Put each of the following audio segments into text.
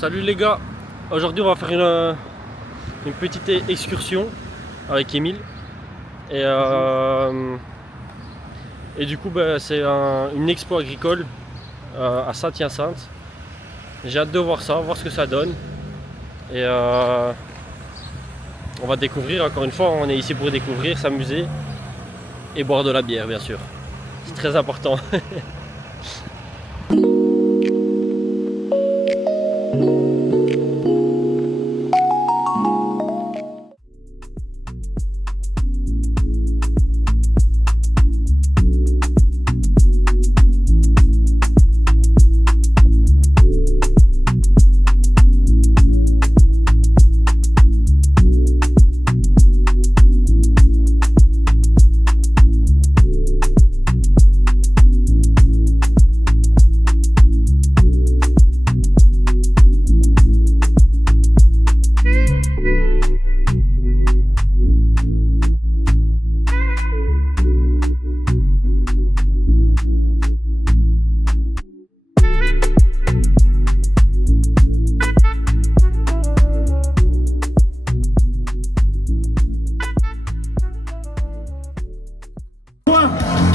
Salut les gars, aujourd'hui on va faire une petite excursion avec Émile et du coup c'est une expo agricole à Saint-Hyacinthe. J'ai hâte de voir ça, voir ce que ça donne et on va découvrir. Encore une fois, on est ici pour découvrir, s'amuser et boire de la bière bien sûr, c'est très important.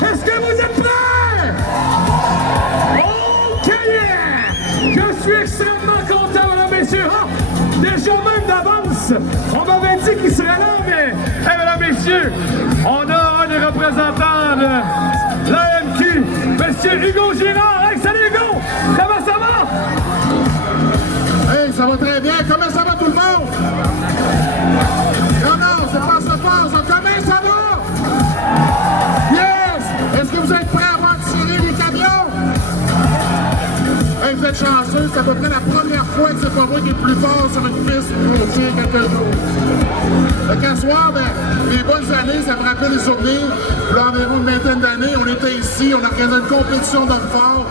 Est-ce que vous êtes prêts? OK! Je suis extrêmement content, mesdames, messieurs. Ah, déjà même d'avance, on m'avait dit qu'il serait là, mais, mesdames, messieurs, on a un des représentants de l'AMQ, monsieur Hugo Girard. Hey, salut Hugo! Comment ça va? Hey, ça va très bien. Comment ça va tout le monde? Comment se passe? Comment ça va? Est-ce que vous êtes prêts à voir tirer les camions? Hey, vous êtes chanceux, c'est à peu près la première fois que c'est pas moi qui est plus fort sur une piste pour tirer quelque chose. Fait qu'à soir, les bonnes années, ça me rappelle les souvenirs. Là, environ une vingtaine d'années, on était ici, on a organisé une compétition d'hommes forts.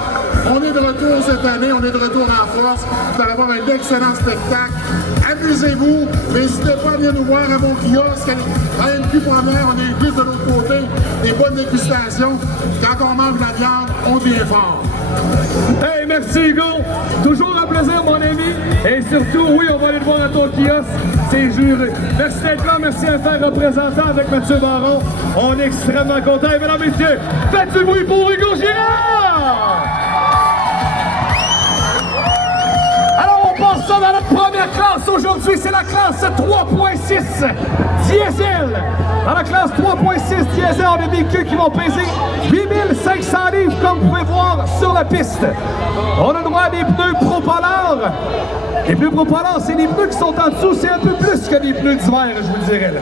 On est de retour cette année, on est de retour en force. Vous allez avoir un excellent spectacle. Amusez-vous, n'hésitez pas à venir nous voir à mon kiosque. À l'AMQ première, on est juste de l'autre côté, des bonnes dégustations. Quand on mange la viande, on devient fort. Hey, merci Hugo! Toujours un plaisir, mon ami. Et surtout, oui, on va aller te voir à ton kiosque. C'est juré. Merci d'être là, merci à faire représentant avec Mathieu Baron. On est extrêmement contents. Et mesdames et messieurs, faites du bruit pour Hugo Girard! Alors, on passe ça dans notre première classe aujourd'hui. C'est la classe 3.6 diesel. Dans la classe 3.6 diesel, on a des véhicules qui vont peser 8500 livres, comme vous pouvez voir sur la piste. On a le droit à des pneus propelleurs. Les pneus propelleurs, c'est les pneus qui sont en dessous. C'est un peu plus que des pneus d'hiver, je vous dirais.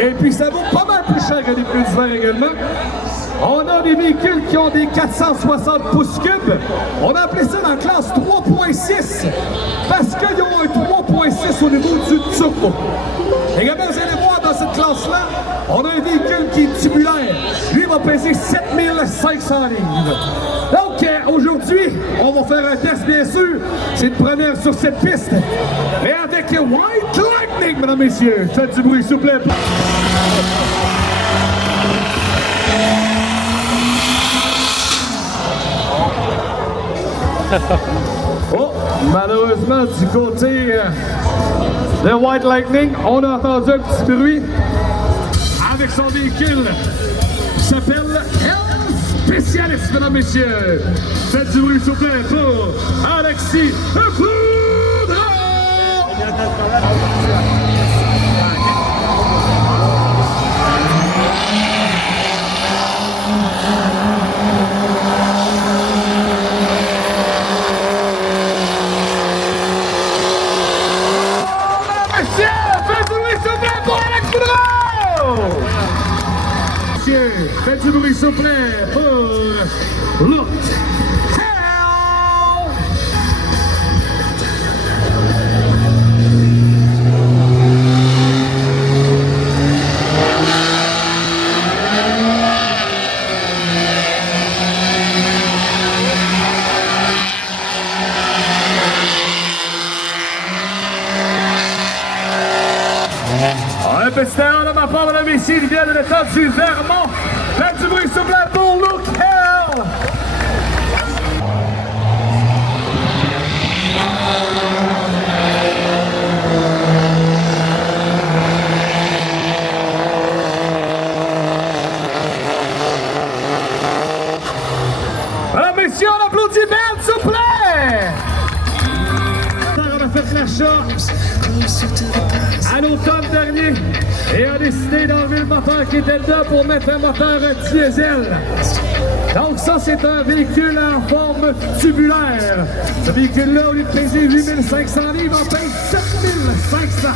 Et puis, ça vaut pas mal plus cher que des pneus d'hiver également. On a des véhicules qui ont des 460 pouces cubes. On a appelé ça dans la classe 3.6 parce qu'ils ont un 3.6 au niveau du turbo. Également, vous allez voir dans cette classe-là, on a un véhicule qui est tubulaire. Lui, il va peser 7500 livres. Donc, aujourd'hui, on va faire un test, bien sûr. C'est une première sur cette piste. Et avec White Lightning, mesdames et messieurs. Faites du bruit, s'il vous plaît. Oh, malheureusement, du côté de White Lightning, on a entendu un petit bruit avec son véhicule qui s'appelle El Spécialiste, mesdames et messieurs. Faites du bruit, s'il vous plaît, pour Alexis Poudreau! Faites du bruit, s'il vous plaît, pour Look Hell! Un petit erreur de ma part, mesdames et messieurs, il vient de l'état du Vermont. Faites du bruit, s'il vous plaît, pour Look Hell! l'achat à l'automne dernier et a décidé d'enlever le moteur qui était dedans pour mettre un moteur diesel. Donc ça, c'est un véhicule en forme tubulaire. Ce véhicule-là, au lieu de peser 8500 livres, en pèse 7500.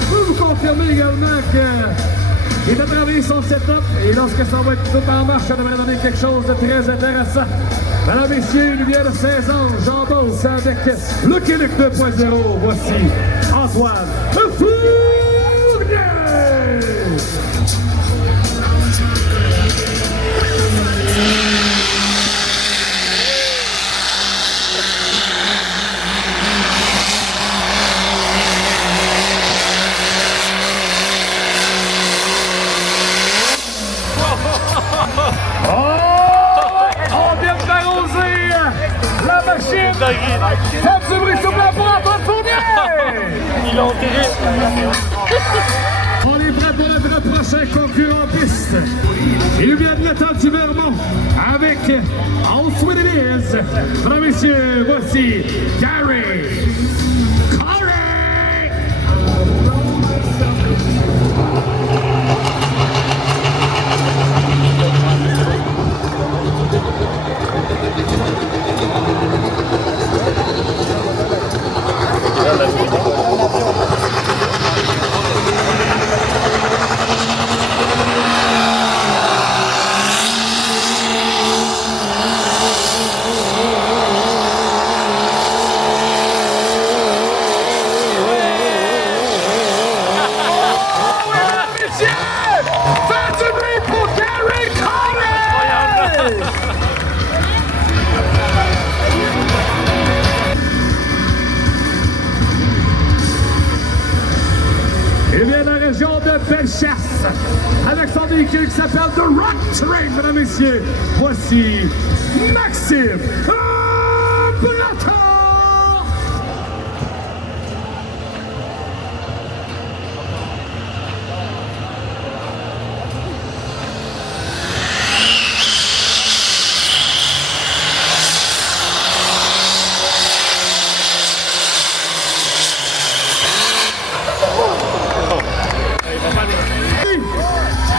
Je peux vous confirmer également qu'il a travaillé son setup et lorsque ça va être tout en marche, ça devrait donner quelque chose de très intéressant. Mesdames, messieurs, il vient de 16 ans, Jean Bosse avec le Québec 2.0. Voici Antoine Fournier! On vient d'arroser la machine! Faites du bruit sur la porte, Antoine Fournier! Ils l'ont enterré. On est prêt pour notre prochain concurrent piste. Il vient de l'état du Vermont avec All Sweet It Is. Mesdames, messieurs, voici Gary Corey! Il vient de la région de Bellechasse avec son véhicule qui s'appelle The Rock Train, mesdames et messieurs. Voici Maxime Breton!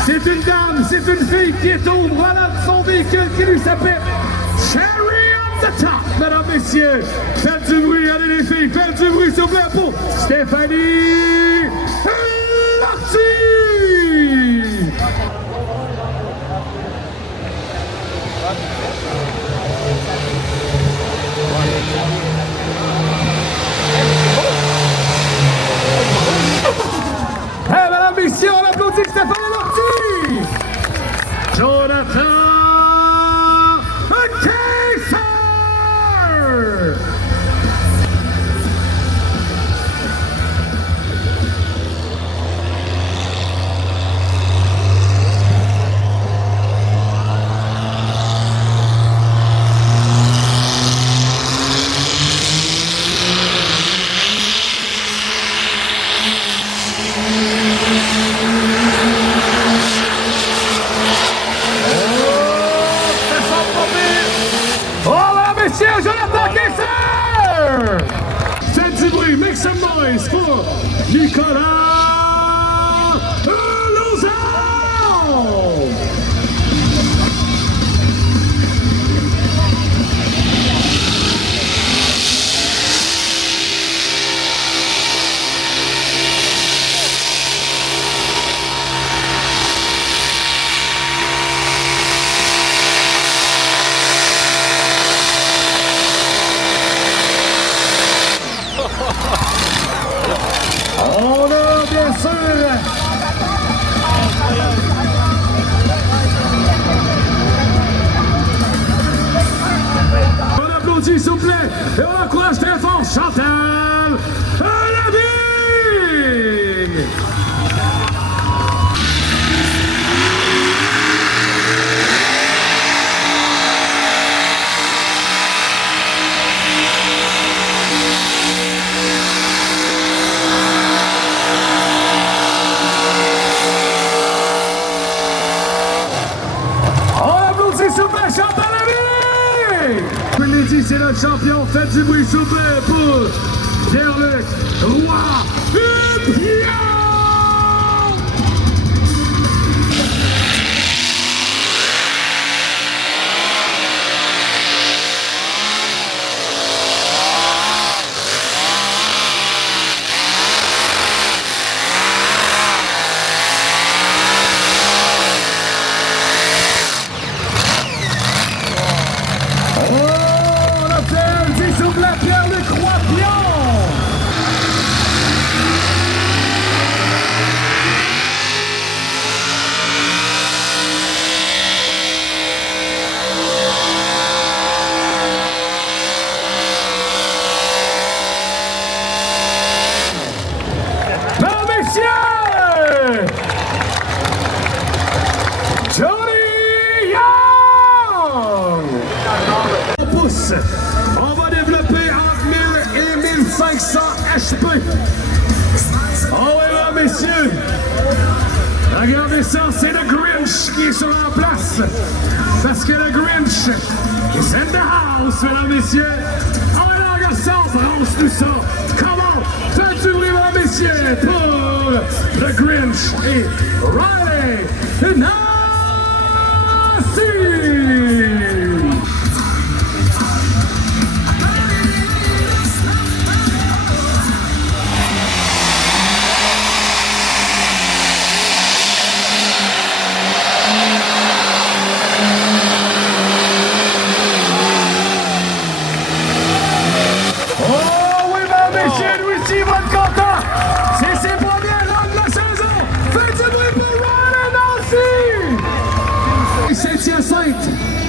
C'est une dame, c'est une fille qui est au volant de son véhicule qui lui s'appelle Cherry on the Top, mesdames, messieurs. Faites du bruit, allez les filles, faites du bruit s'il vous plaît pour Stéphanie Larty! Hey, mesdames, messieurs, on applaudit Stéphanie Larty! Jonathan Kaiser! Jonathan Kaiser! Faites du bruit, make some noise pour Nicolas Lauzon! On a bien sûr on applaudit s'il vous plaît et on encourage très fort Chantal Lavigne! C'est notre champions, faites du bruit s'il vous plaît pour Pierre-Luc Roy-Hupion! On va développer entre 1000 et 1500 HP. Oh oui, là, messieurs. Regardez ça, c'est le Grinch qui est sur la place. Parce que le Grinch is in the house, mesdames, messieurs. Oh oui, là, regarde ça, on branche tout ça. Comment? Faites du bruit, mesdames, messieurs, pour le Grinch et Riley Nasty.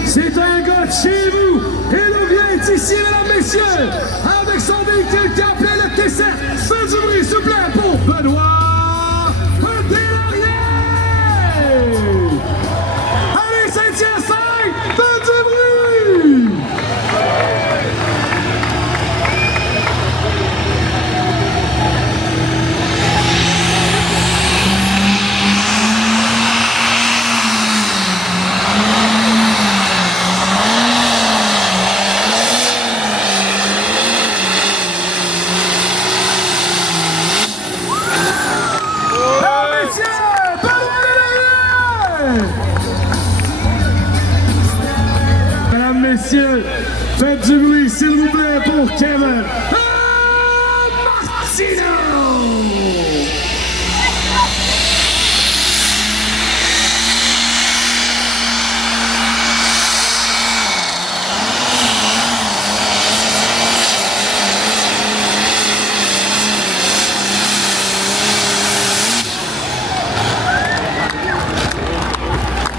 C'est un gars de chez vous. Et nous vient ici, mesdames, messieurs, avec son véhicule qui appelait le T7. Faites du bruit, s'il vous plaît, pour Benoît Deslarriers. Allez, Saint-Hyacinthe, faites du bruit. Messieurs, faites du bruit, s'il vous plaît, pour Kevin Martino!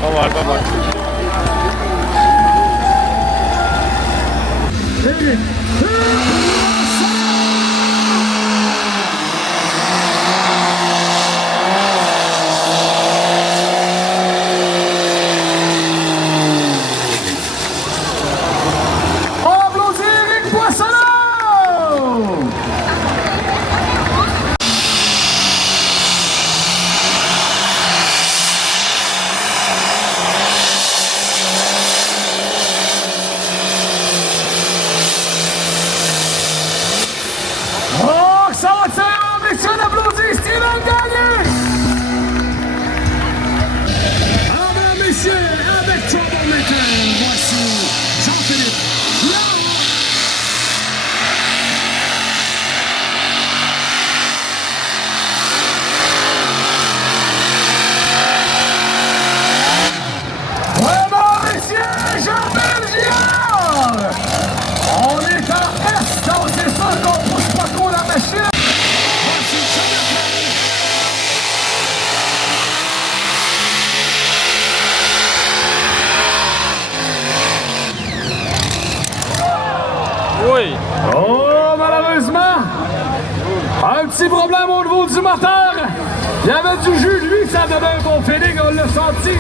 Pas mal. Oui. Oh, malheureusement, un petit problème au niveau du moteur. Il y avait du jus, lui, ça donnait un bon feeling, on l'a senti.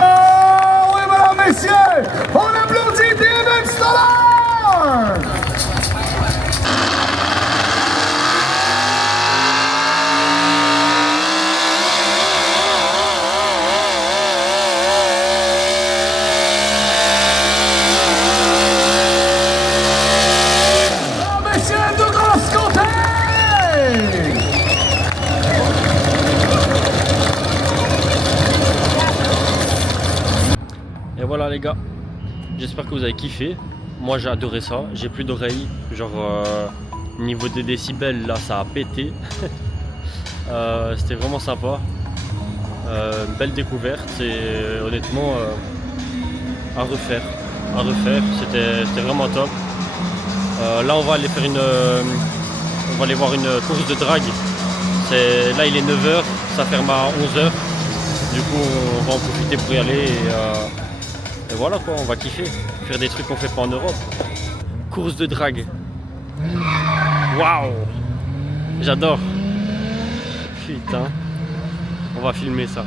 Oh, oui, mesdames, messieurs, on applaudit David Stoller! les gars, j'espère que vous avez kiffé. Moi j'ai adoré ça, j'ai plus d'oreilles, genre niveau des décibels là ça a pété. C'était vraiment sympa, belle découverte et honnêtement à refaire, c'était vraiment top. Là on va aller faire on va aller voir une course de drague. Là il est 9 h, ça ferme à 11 h. Du coup on va en profiter pour y aller et voilà quoi, on va kiffer, faire des trucs qu'on fait pas en Europe. Course de drague. Waouh, j'adore. Putain, on va filmer ça.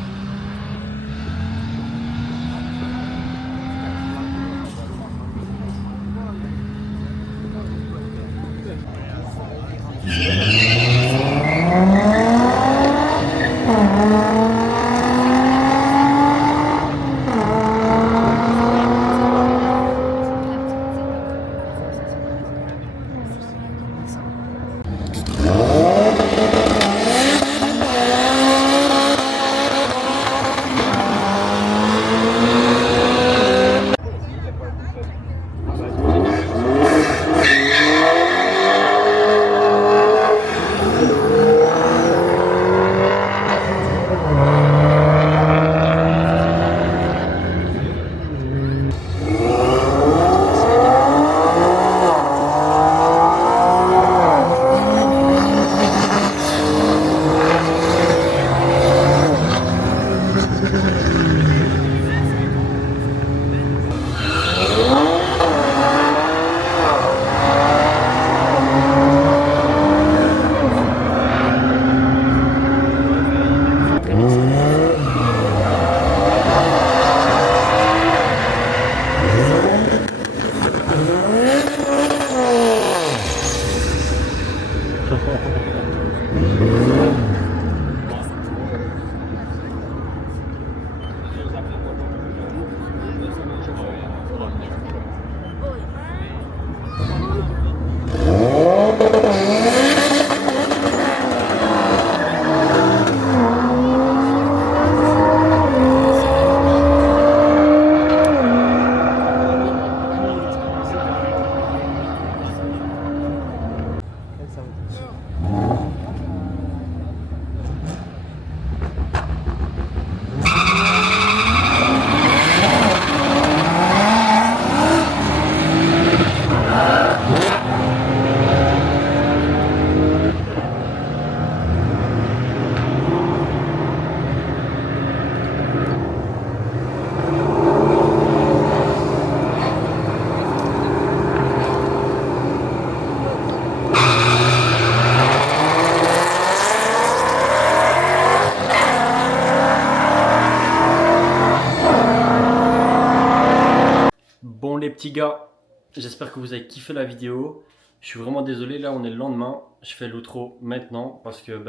Bon les petits gars, j'espère que vous avez kiffé la vidéo. Je suis vraiment désolé, là on est le lendemain. Je fais l'outro maintenant parce que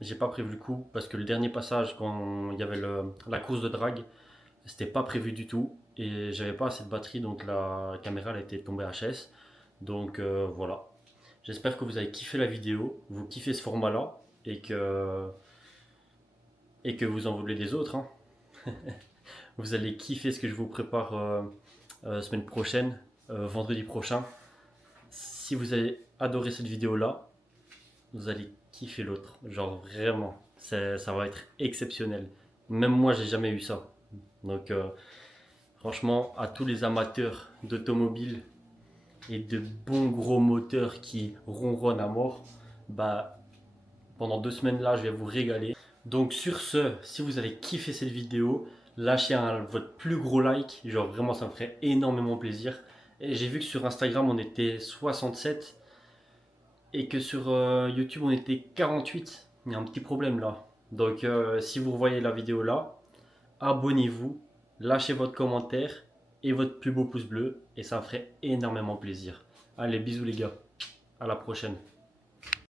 j'ai pas prévu le coup. Parce que le dernier passage quand il y avait la course de drague, c'était pas prévu du tout. Et j'avais pas assez de batterie donc la caméra elle était tombée HS. Donc voilà. J'espère que vous avez kiffé la vidéo, vous kiffez ce format là et que vous en voulez des autres. Hein. Vous allez kiffer ce que je vous prépare semaine prochaine, vendredi prochain. Si vous avez adoré cette vidéo là, vous allez kiffer l'autre, genre vraiment, ça va être exceptionnel. Même moi j'ai jamais eu ça. Donc franchement à tous les amateurs d'automobile et de bons gros moteurs qui ronronnent à mort, pendant 2 semaines là je vais vous régaler. Donc sur ce, si vous avez kiffé cette vidéo, lâchez votre plus gros like, genre vraiment ça me ferait énormément plaisir. Et j'ai vu que sur Instagram on était 67 et que sur YouTube on était 48. Il y a un petit problème là. Donc si vous revoyez la vidéo là, abonnez-vous, lâchez votre commentaire et votre plus beau pouce bleu et ça me ferait énormément plaisir. Allez, bisous les gars, à la prochaine.